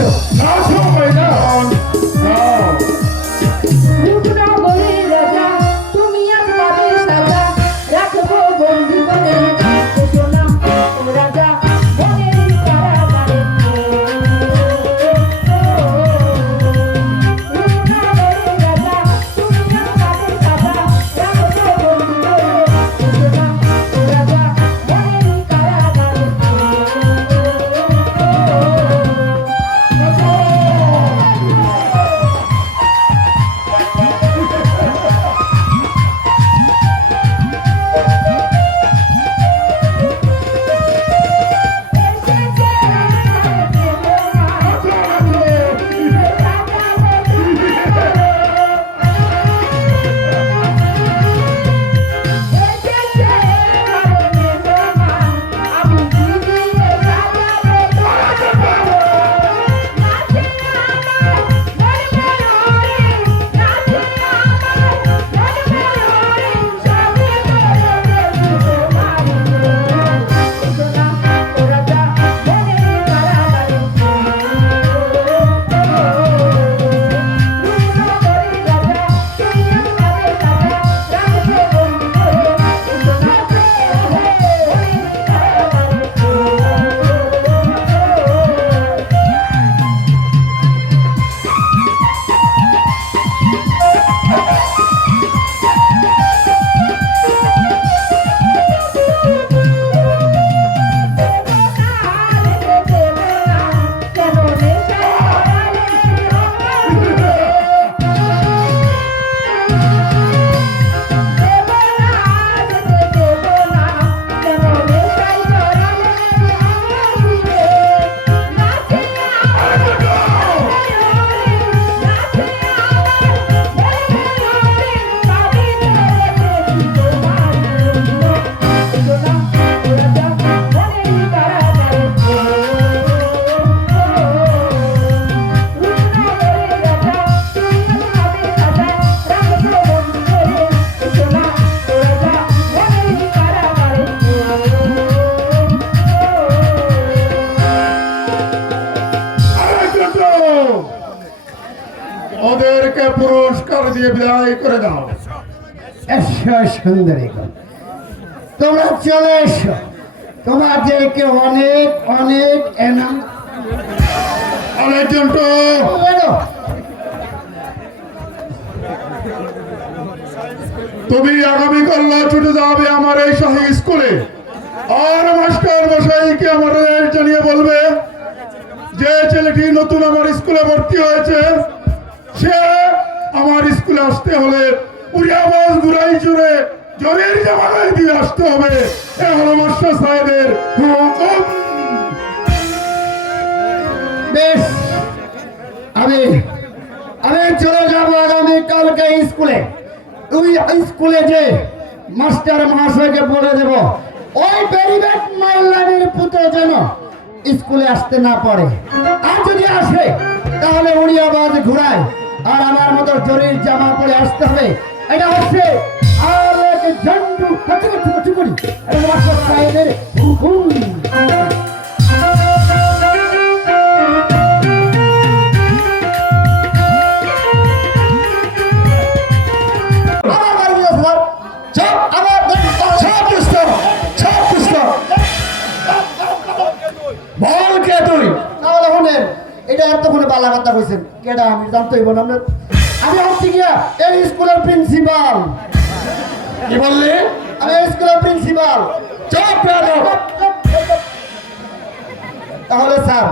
আসো আসো ওদেরকে পুরস্কার দিয়ে বিদায় করে দাও। সুন্দরী তোমরা চলে এসো। তোমাদেরকে অনেক অনেক এনাম। চন্টু বলো। তুমি আগামীকাল ছুটে যাবে আমার এই শাহী স্কুলে। আর মাস্টার মশাইকে আমাদের জানিয়ে বলবে যে ছেলেটি নতুন আমার স্কুলে ভর্তি হয়েছে সে আমার স্কুলে আসতে হলে উড়িয়া বাস ঘুরাই চুরে জলের জামাগায় দিয়ে আসতে হবে। এ হলো মাস্টার সাহেবের হুকুম। বেশ, আমি আমি চলে যাব আগামী কালকে স্কুলে। তুই স্কুলে যে মাস্টার মহাশয়কে বলে দেব, ওই বেরিবেট মাইলানের পুত্র যেন স্কুলে আসতে না পারে। আর যদি আসে, তাহলে উড়িয়া বাজ ঘুরায়। আর আমার মতো জরির জামা পরে আসতে হবে। এটা হচ্ছে আর এক ঝন্ডু। কচু কচু কচু করি। এটা মাস্টার সাহেবের এটা এতক্ষণে বালা কথা কইছেন। কেডা আমি জানতে হইব না। আমি হচ্ছি গিয়া এই স্কুলের প্রিন্সিপাল। কি বললি? আমি এই স্কুলের প্রিন্সিপাল। চাপ। তাহলে স্যার